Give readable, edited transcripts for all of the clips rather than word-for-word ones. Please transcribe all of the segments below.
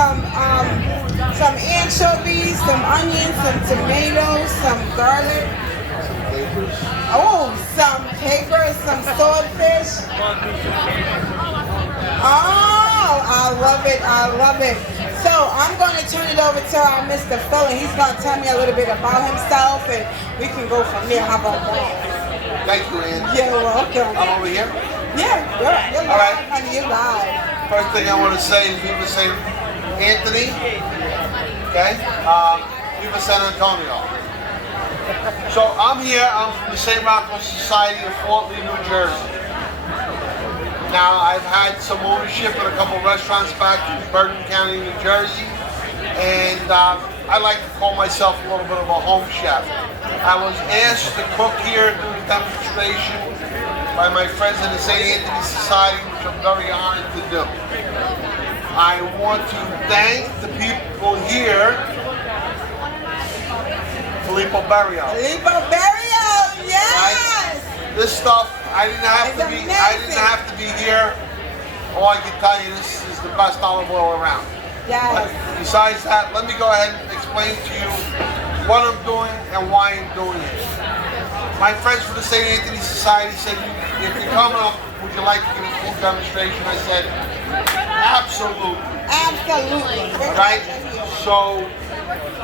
some anchovies, some onions, some tomatoes, some garlic. Oh, some capers, some swordfish. Oh, I love it. I love it. So I'm going to turn it over to our Mr. Phil, and he's going to tell me a little bit about himself, and we can go from there. How about that? Thank you, Ann. You're welcome. I'm over here. Yeah, you're live, All right. honey. You're live. First thing I want to say is Viva St. Anthony. Okay? Viva San Antonio. So I'm here. I'm from the St. Rocco Society of Fort Lee, New Jersey. Now I've had some ownership in a couple restaurants back in Bergen County, New Jersey, and I like to call myself a little bit of a home chef. I was asked to cook here and do the demonstration by my friends in the St. Anthony Society, which I'm very honored to do. I want to thank the people here. Filippo Berio. Filippo Berio, yes! Right? This stuff, I didn't have to be here. All I can tell you, this is the best olive oil around. Yes. But besides that, let me go ahead and explain to you what I'm doing and why I'm doing it. My friends from the St. Anthony Society said, if you're coming up, would you like to give a full demonstration? I said, absolutely. Absolutely. All right? So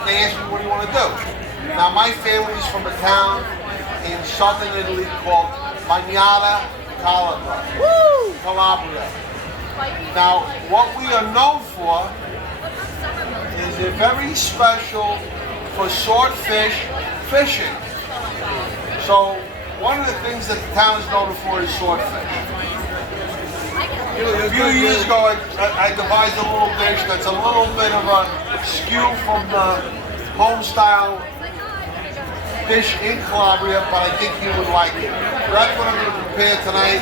they asked me, what do you want to do? Now, my family's from a town in southern Italy called Bagnara, Calabra. Woo! Calabra. Now, what we are known for is they're very special for swordfish fishing. So, one of the things that the town is known for is swordfish. A few years ago, I devised a little dish that's a little bit of a skew from the home style dish in Calabria, but I think you would like it. That's what I'm going to prepare tonight.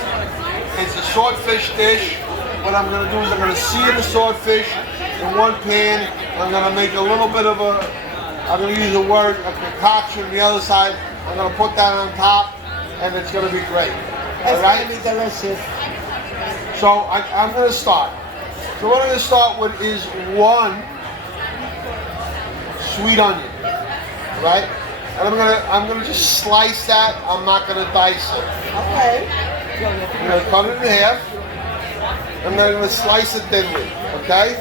It's a swordfish dish. What I'm going to do is I'm going to sear the swordfish in one pan. I'm going to make a little bit of I'm going to use a concoction on the other side. I'm going to put that on top, and it's going to be great. It's all right? going to be delicious. So I'm going to start. So what I'm going to start with is one sweet onion, right? And I'm gonna just slice that. I'm not gonna dice it. Okay. I'm gonna cut it in half. And then I'm gonna slice it thinly. Okay?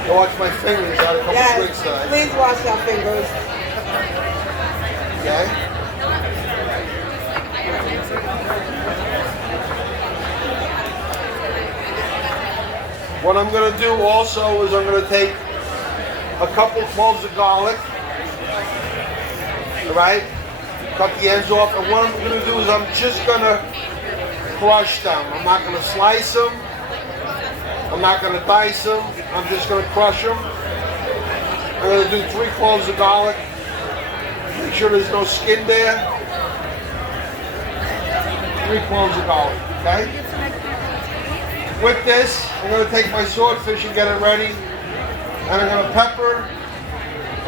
I watch my fingers. I had a couple drinks tonight. Please wash your fingers. Okay? What I'm going to do also is I'm going to take a couple cloves of garlic, all right? Cut the ends off, and what I'm going to do is I'm just going to crush them. I'm not going to slice them. I'm not going to dice them. I'm just going to crush them. I'm going to do 3 cloves of garlic. Make sure there's no skin there. 3 cloves of garlic, okay? With this, I'm going to take my swordfish and get it ready. And I'm going to pepper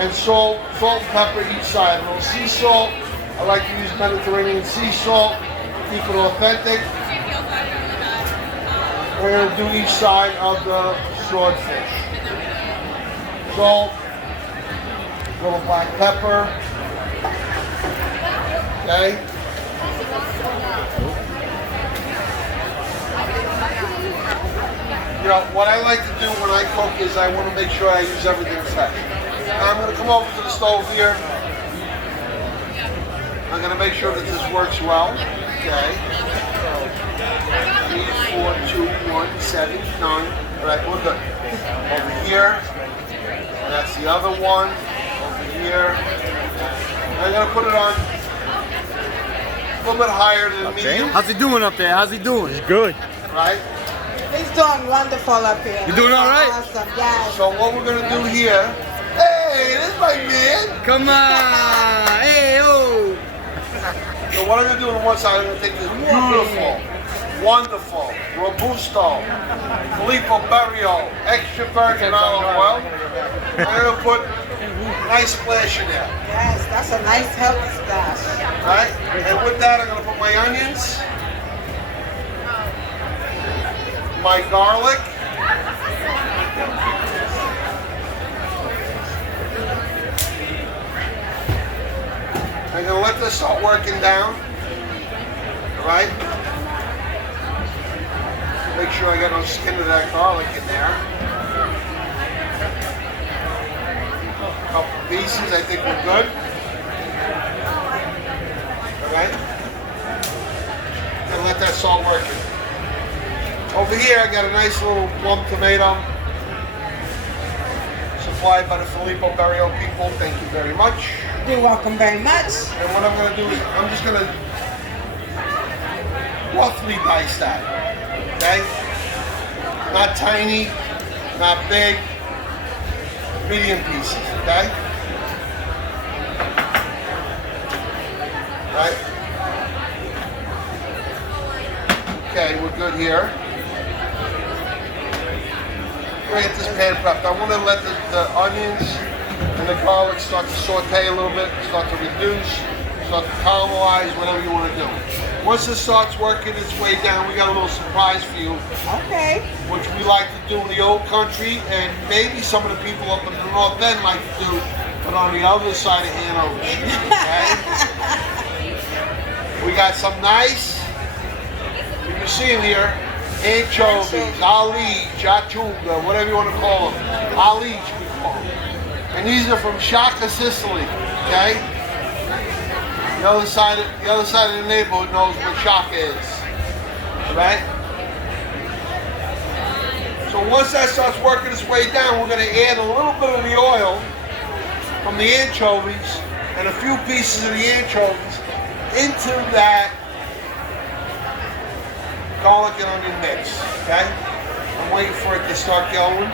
and salt and pepper each side. A little sea salt. I like to use Mediterranean sea salt. Keep it authentic. We're going to do each side of the swordfish. Salt, a little black pepper. Okay. You know, what I like to do when I cook is I want to make sure I use everything fresh. Now I'm going to come over to the stove here. I'm going to make sure that this works well. Okay. 3, 4, 2, 1, 7, 9. All right, we're good. Over here. And that's the other one. Over here. I'm going to put it on a little bit higher than medium. How's he doing up there? How's he doing? He's good. Right? He's doing wonderful up here. You doing all right? Awesome, yes. So what we're gonna do here? Hey, this is my man. Come on. Hey, oh. So what I'm gonna do on one side, I'm gonna take this beautiful, wonderful, robusto, Filippo Berio, extra virgin olive oil. I'm gonna put a nice splash in there. Yes, that's a nice healthy splash. Right? And with that, I'm gonna put my onions. my garlic. I'm gonna let this start working down. All right. Make sure I got no skin of that garlic in there. A couple pieces, I think we're good. All right. And let that start working. Over here, I got a nice little plum tomato supplied by the Filippo Berio people. Thank you very much. You're welcome very much. And what I'm going to do is I'm just going to roughly dice that. Okay? Not tiny, not big, medium pieces. Okay? Right? Okay, we're good here. Get this pan prepped. I want to let the onions and the garlic start to saute a little bit, start to reduce, start to caramelize, whatever you want to do. Once this starts working its way down, we got a little surprise for you. Okay. Which we like to do in the old country, and maybe some of the people up in the north end like to do, but on the other side of Hanover. Okay? We got some nice, you can see in here, anchovies, ali, chachuga, whatever you want to call them. Ali, we call them. And these are from Shaka, Sicily, okay? The other side of the neighborhood knows what Shaka is, right? So once that starts working its way down, we're going to add a little bit of the oil from the anchovies and a few pieces of the anchovies into that garlic and onion mix, okay? I'm waiting for it to start going.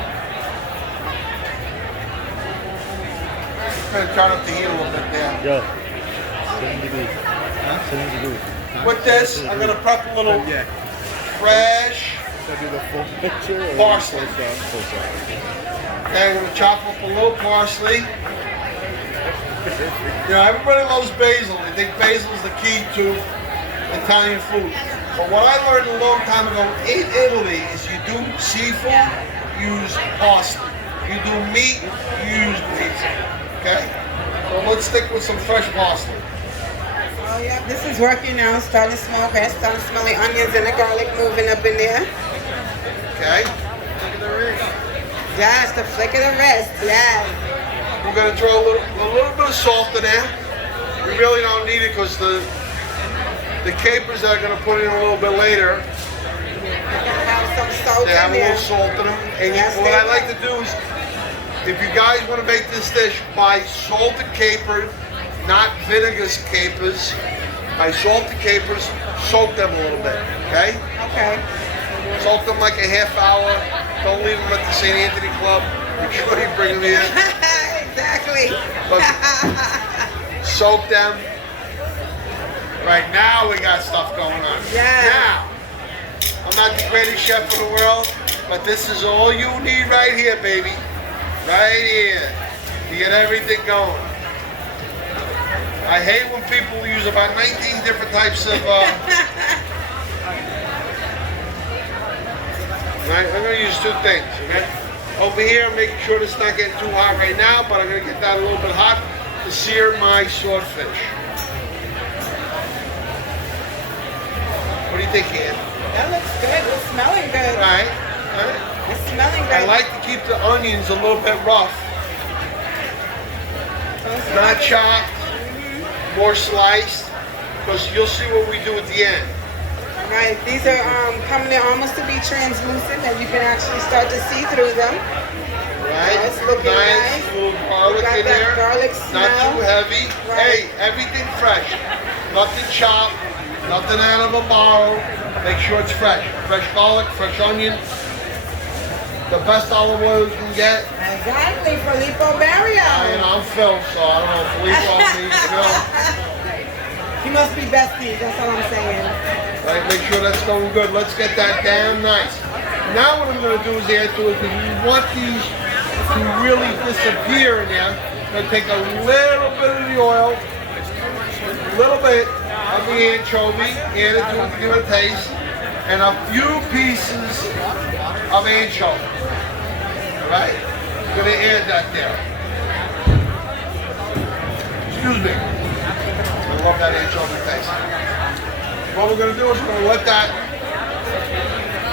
I'm going to turn up the heat a little bit there. Yo. 70 degrees. 70 degrees. With this, I'm going to prep a little fresh parsley. Okay, I'm going to chop up a little parsley. You know, everybody loves basil. They think basil is the key to Italian food. But what I learned a long time ago in Italy is you do seafood, use parsley. You do meat, you use basil. Okay? So let's stick with some fresh parsley. Oh yeah, this is working now. It's starting to smell good. Starting to smell the onions and the garlic moving up in there. Okay? Yes, the flick of the wrist. Yes. We're going to throw a little bit of salt in there. We really don't need it because the capers that I'm going to put in a little bit later, Have some salt they have in a there. little salt in them. And Yes, what I like to do is, if you guys want to make this dish, buy salted capers, not vinegar capers. Buy salted capers, soak them a little bit, okay? Okay. Soak them like a half hour. Don't leave them at the St. Anthony Club. Make sure you bring them in. Exactly. But soak them. Right now we got stuff going on. Yeah. Now, I'm not the greatest chef in the world, but this is all you need right here, baby. Right here. To get everything going. I hate when people use about 19 different types of... Right, I'm going to use two things, okay? Over here, I'm making sure it's not getting too hot right now, but I'm going to get that a little bit hot to sear my swordfish. What do you think, Ann? That looks good. It's smelling good. All right, all right. It's smelling I good. like to keep the onions a little bit rough. Not chopped, more sliced, because you'll see what we do at the end. Right. These are coming in almost to be translucent, and you can actually start to see through them. Right? Oh, it's looking nice. Little garlic Got in that there. garlic smell. Not too heavy. Right. Hey, everything fresh. Nothing chopped. Nothing out of a bottle. Make sure it's fresh. Fresh garlic, fresh onion. The best olive oil you can get. Exactly, Filippo Berio. I'm Phil, so I don't know. Filippo, me, you know. You must be besties, that's all I'm saying. Right, make sure that's going good. Let's get that down nice. Now what I'm going to do is add to it, because we want these to really disappear in there. I'm going to take a little bit of the oil, a little bit of the anchovy, add it to it to give it a taste, and a few pieces of anchovy. Right? I'm gonna add that there. Excuse me. I love that anchovy taste. What we're gonna do is we're gonna let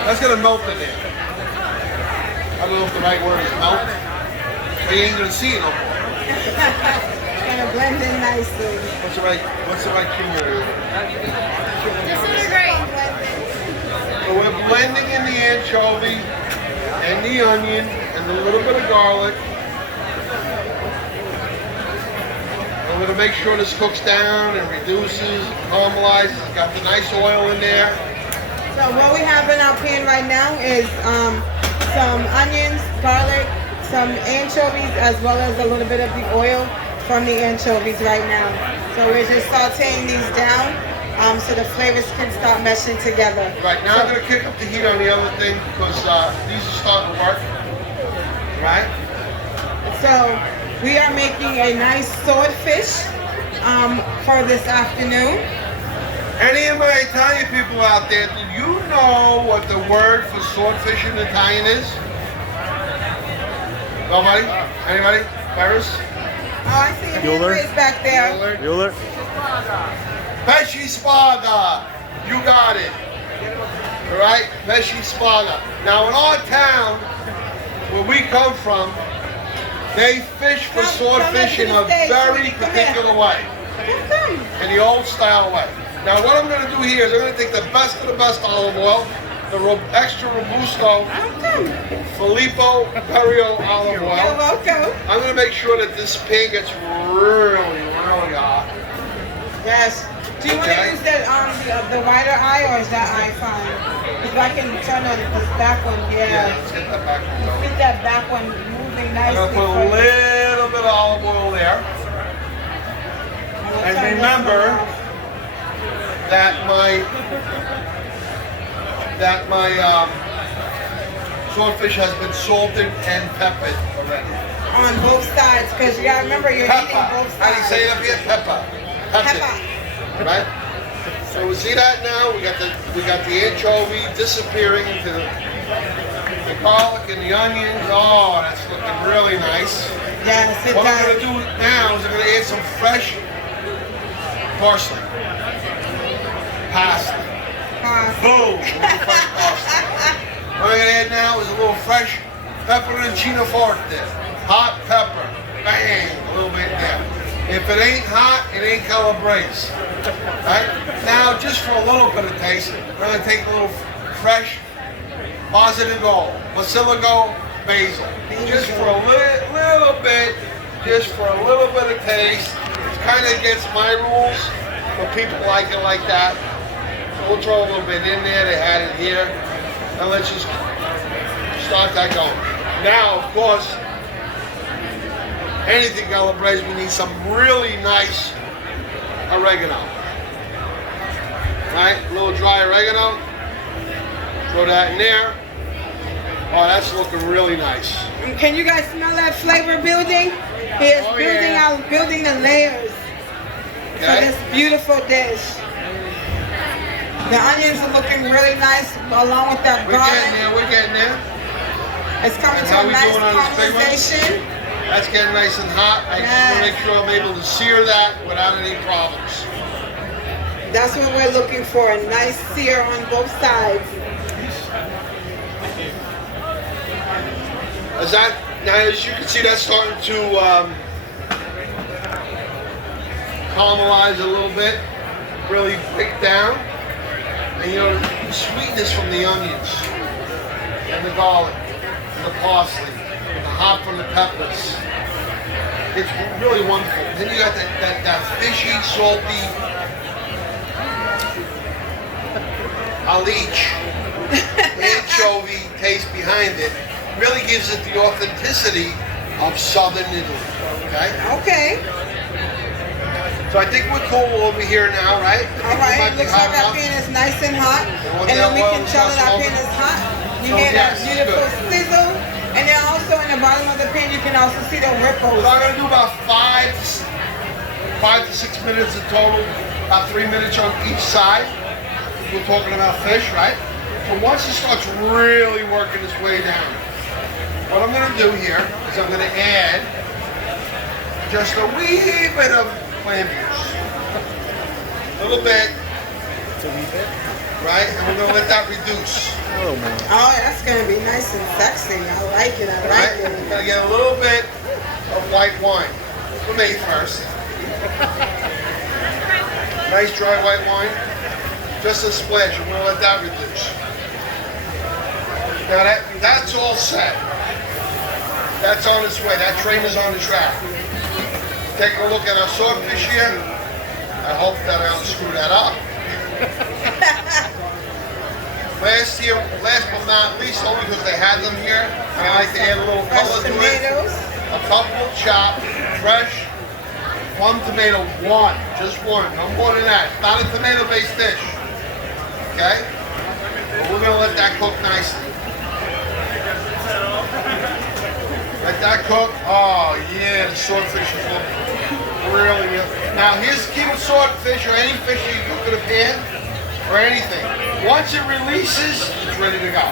that's gonna melt in there. I don't know if the right word is melt. But you ain't gonna see it no more. It's gonna blend in nicely. What's the right Culinary? This is great. So we're blending in the anchovy and the onion and a little bit of garlic. I'm gonna make sure this cooks down and reduces, caramelizes. It's got the nice oil in there. So what we have in our pan right now is some onions, garlic, some anchovies, as well as a little bit of the oil from the anchovies right now. So we're just sauteing these down so the flavors can start meshing together. Right, now I'm gonna kick up the heat on the other thing because these are starting to work. Right? So we are making a nice swordfish for this afternoon. Any of my Italian people out there, do you know what the word for swordfish in Italian is? Nobody? Anybody? Paris? Oh, I see a Bueller. hand raised back there. Bueller. Pesci spada. You got it. All right? Pesci spada. Now in our town, where we come from, they fish for swordfish in a very particular way. In the old style way. Now what I'm going to do here is I'm going to take the best of the best olive oil, the extra Robusto Filippo Berio olive You're oil. welcome. I'm going to make sure that this pan gets really, really hot. Yes. Do you want to use that the wider eye, or is that eye fine? Because I can turn on this back one. Yeah, let's get that back one going. Get that back one moving I'm nicely. going to put a little bit of olive oil there. And remember that my swordfish has been salted and peppered already. On both sides, because you gotta remember you're eating Pepper. both How do you sides. say it up here? Pepper. Pepper. Pepper. Right? So we see that now. We got the anchovy disappearing into the garlic and the onions. Oh, that's looking really nice. Yes, it What I'm does. going to do now is I'm going to add some fresh parsley. Parsley. Boom! Fresh parsley. What I'm going to add now is a little fresh pepperoncino forte. Hot pepper. Bang! A little bit there. If it ain't hot, it ain't Calabrese. Right? Now, just for a little bit of taste, we're going to take a little fresh basilico basil. Just for a little bit, just for a little bit of taste. It's kind of against my rules, but people like it like that. So we'll throw a little bit in there. They had it here. And let's just start that going. Now, of course, anything Calabrese, we need some really nice oregano. Right? A little dry oregano. Throw that in there. Oh, that's looking really nice. Can you guys smell that flavor building? It's Oh, building yeah. out, building the layers for Okay? this beautiful dish. The onions are looking really nice along with that We're garlic. getting there. We're getting there. It's coming And to how a we nice doing on this big one? caramelization. That's getting nice and hot. I just want to make sure I'm able to sear that without any problems. That's what we're looking for, a nice sear on both sides. Now, as you can see, that's starting to caramelize a little bit, really break down. And you know, the sweetness from the onions and the garlic and the parsley and the hot from the peppers. It's really wonderful. Then you got that fishy, salty aliche, anchovy taste behind it. Really gives it the authenticity of Southern Italy. Okay? Okay. So I think we're cool over here now, right? All right. Looks like our pan is nice and hot. And then we can tell that our pan is hot. You hear that beautiful sizzle. And then also in the bottom of the pan, you can also see the ripples. So I'm going to do about 5 to 6 minutes in total. About 3 minutes on each side. We're talking about fish, right? So once it starts really working its way down, what I'm going to do here is I'm going to add just a wee bit of clam juice. A little bit. It's a wee bit. Right? And we're going to let that reduce. A little more. Oh, that's gonna be nice and sexy. I like it. I Right? like We're it. going to get a little bit of white wine. For me first. Nice dry white wine. Just a splash. I'm going to let that reduce. Now that's all set. That's on its way. That train is on the track. Taking a look at our swordfish here. I hope that I don't screw that up. Last but not least, only because they had them here, I like to add a little Fresh color to it. tomatoes. A couple chopped, fresh plum tomato, one, just one, no more than that. It's not a tomato-based dish, okay? But we're gonna let that cook nicely. Let that cook. Oh yeah, the swordfish is looking really good. Now here's the key with swordfish or any fish that you cook in a pan or anything. Once it releases, it's ready to go.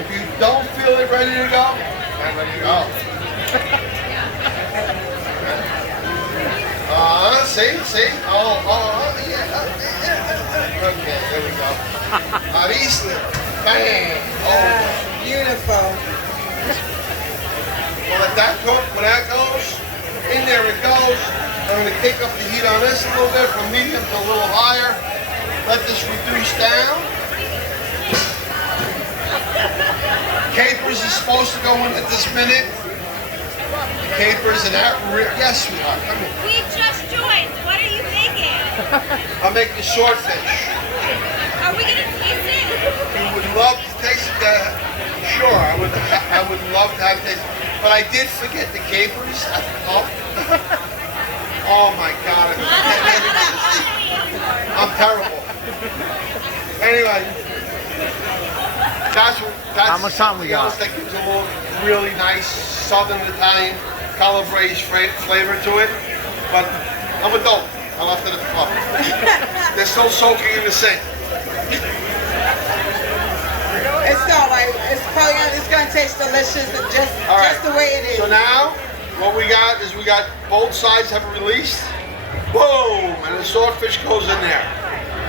If you don't feel it ready to go, then let it go. See? Yeah. Okay, there we go. These, bang. Oh. Beautiful. We'll let that cook. When that goes, in there it goes. I'm going to kick up the heat on this a little bit from medium to a little higher. Let this reduce down. Capers is supposed to go in at this minute. The capers and that. Yes, sweetheart. Come here. We just joined. What are you making? I'm making swordfish. Are we gonna taste it? You would love to taste it. Sure, I would love to have taste. But I did forget the capers at the top. Oh my God! I'm terrible. Anyway, that's How much time we got? That gives a little really nice Southern Italian Calabra flavor to it. But I'm a dope. I left it at the club. They're still soaking in the sink. It's alright. It's gonna taste delicious, just the way it is. So now, what we got is we got both sides have released. Boom! And the swordfish goes in there.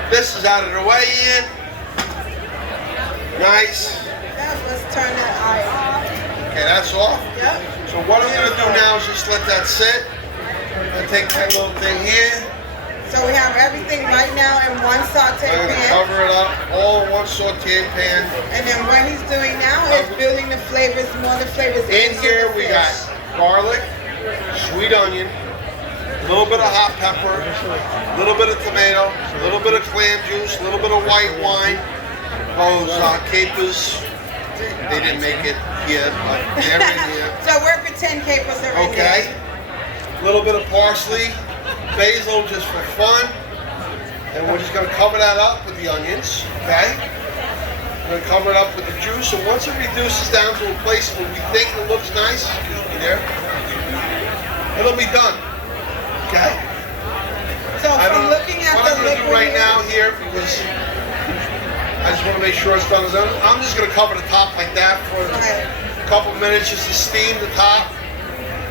This is out of the way in. Nice. Now let's turn that eye off. Okay, that's off. Yep. So what I'm gonna do now is just let that sit. I'm gonna take that little thing here. So we have everything right now in one saute I'm gonna pan. cover it up, all in one sauteed pan. And then what he's doing now is building the flavors, more the flavors In into here the we fish. got garlic, sweet onion, a little bit of hot pepper, a little bit of tomato, a little bit of clam juice, a little bit of white wine. Those capers, they didn't make it here, but they're in here. So we're pretend capers are in Okay. there. A little bit of parsley, basil just for fun. And we're just gonna cover that up with the onions, okay? We're gonna cover it up with the juice. And once it reduces down to a place where we think it looks nice, excuse me there, it'll be done, okay? So from looking at what the I'm gonna do liquid right now here, because I just wanna make sure it's done. I'm just gonna cover the top like that for a couple minutes just to steam the top.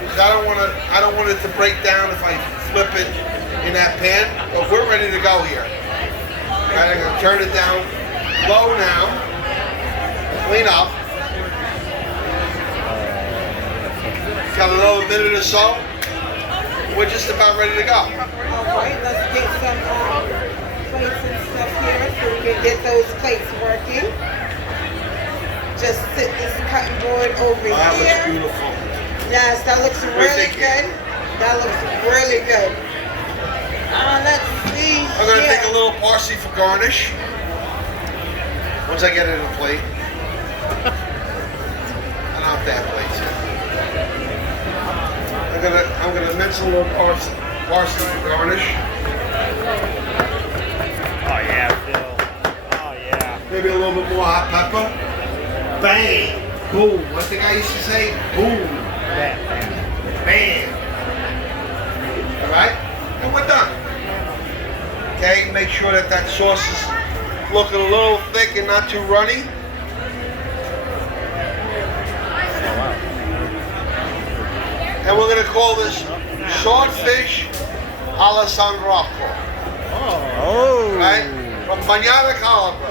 Because I don't want it to break down if I flip it in that pan. But we're ready to go here. Okay, I'm gonna turn it down low now. Clean up. Got another minute or so. We're just about ready to go. Alright, let's get some plates and stuff here so we can get those plates working. Just sit this cutting board over That looks here. beautiful. Yes, that looks really good. That looks really good. Let's see. I'm gonna here. take a little parsley for garnish. Once I get it in a plate. I don't have that plate yet. I'm gonna mince a little parsley for garnish. Oh yeah, Phil. Oh yeah. Maybe a little bit more hot pepper. Bang! Boom! What the guy used to say? Boom! Bam! Alright? And we're done. Okay, make sure that sauce is looking a little thick and not too runny. And we're gonna call this swordfish alla San Rocco. Oh. Right? From Bagnara, Calabra.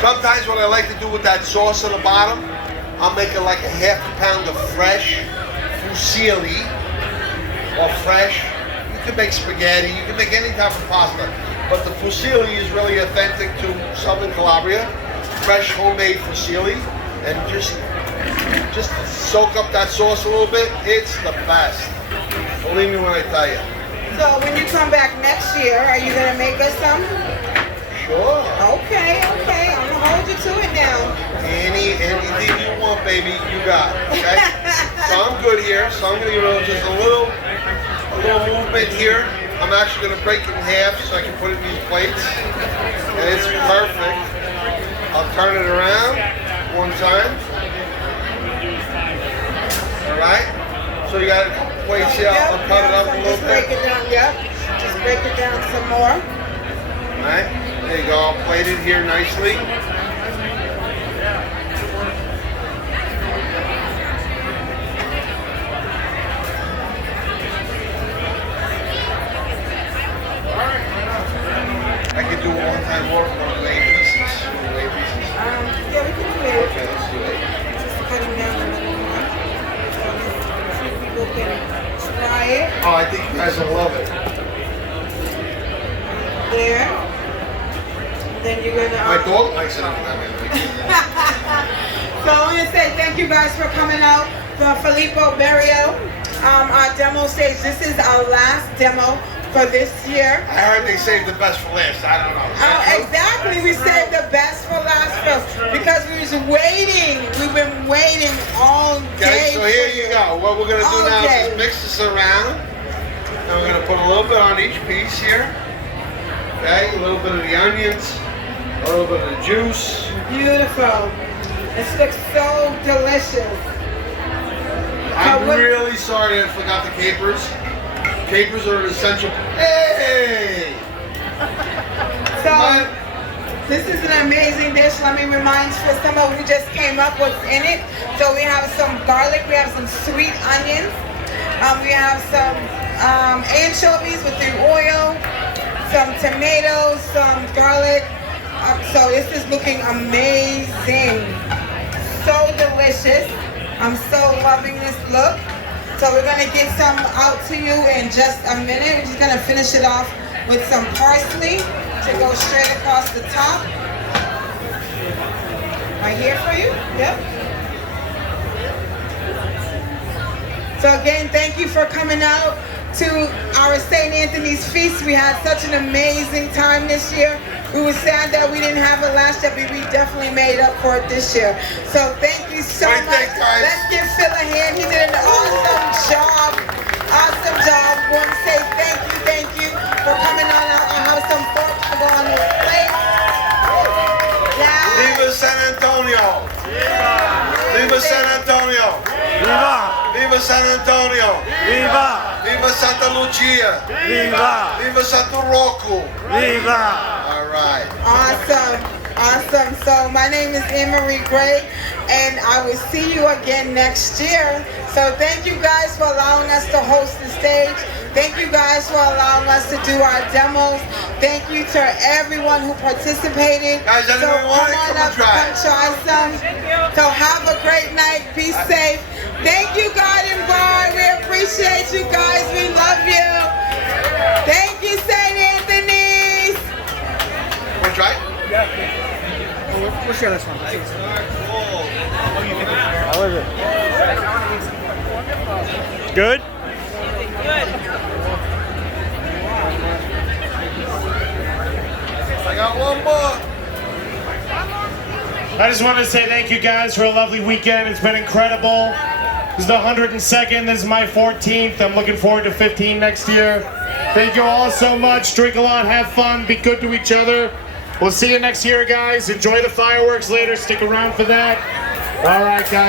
Sometimes what I like to do with that sauce on the bottom, I'll make it like a half a pound of fresh fusilli or fresh. You can make spaghetti, you can make any type of pasta, but the fusilli is really authentic to Southern Calabria. Fresh homemade fusilli, and just soak up that sauce a little bit. It's the best. Believe me when I tell you. So when you come back next year, are you gonna make us some? Sure. Okay. I'm gonna hold you to it now. Anything you want, baby, you got it. Okay. So I'm good here. So I'm gonna give it just a little movement here. I'm actually gonna break it in half so I can put it in these plates, and it's perfect. I'll turn it around one time. All right. So you got a couple plates here. I'll cut it up a little Just break bit. it down. Yep. Just break it down some more. All right. There you go. I'll plate it here nicely. I could do one time more for the eight pieces. Yeah, we can do it. Okay, let's do it. Just cut them down a little more. So people can try it. Oh, I think you guys will love it. There. Then you're gonna. My dog likes it. So I want to say thank you guys for coming out for Filippo Berio. Our demo stage. This is our last demo for this year. I heard they saved the best for last. I don't know. Exactly, we saved the best for last first because we was waiting. We've been waiting all day. Okay, so here you go. What we're gonna do now is just mix this around. And we're gonna put a little bit on each piece here. Okay, a little bit of the onions, a little bit of the juice. Beautiful. This looks so delicious. I'm really sorry I forgot the capers. Capers are an essential. Hey! So, this is an amazing dish. Let me remind you for some of who just came up what's in it. So we have some garlic, we have some sweet onions, we have some anchovies with the oil, some tomatoes, some garlic. So this is looking amazing. So delicious. I'm so loving this look. So we're gonna get some out to you in just a minute. We're just gonna finish it off with some parsley to go straight across the top. Right here for you, yep. So again, thank you for coming out to our St. Anthony's Feast. We had such an amazing time this year. We were sad that we didn't have it last year, but we definitely made up for it this year. So thank you so much. Guys. Let's give Phil a hand. He did an awesome job. Awesome job. We want to say thank you for coming on out. I have some forks to go on this plate. Yeah. Viva San Antonio! Viva San Antonio! Viva! Viva San Antonio! Viva! Viva Santa Lucia! Viva! Viva Santo Rocco! Viva! All right. Awesome. So my name is Anne-Marie Gray, and I will see you again next year. So thank you guys for allowing us to host the stage. Thank you guys for allowing us to do our demos. Thank you to everyone who participated. Guys, anyone want it? Come try some. So have a great night. Be safe. Thank you, Garden Bar. We appreciate you guys. We love you. Thank you, St. Anthony's. Want to try? We'll share this one. How is it? Good? I got one more. I just wanted to say thank you guys for a lovely weekend. It's been incredible. This is the 102nd. This is my 14th. I'm looking forward to 15 next year. Thank you all so much. Drink a lot, have fun, be good to each other. We'll see you next year, guys. Enjoy the fireworks later. Stick around for that. All right, guys.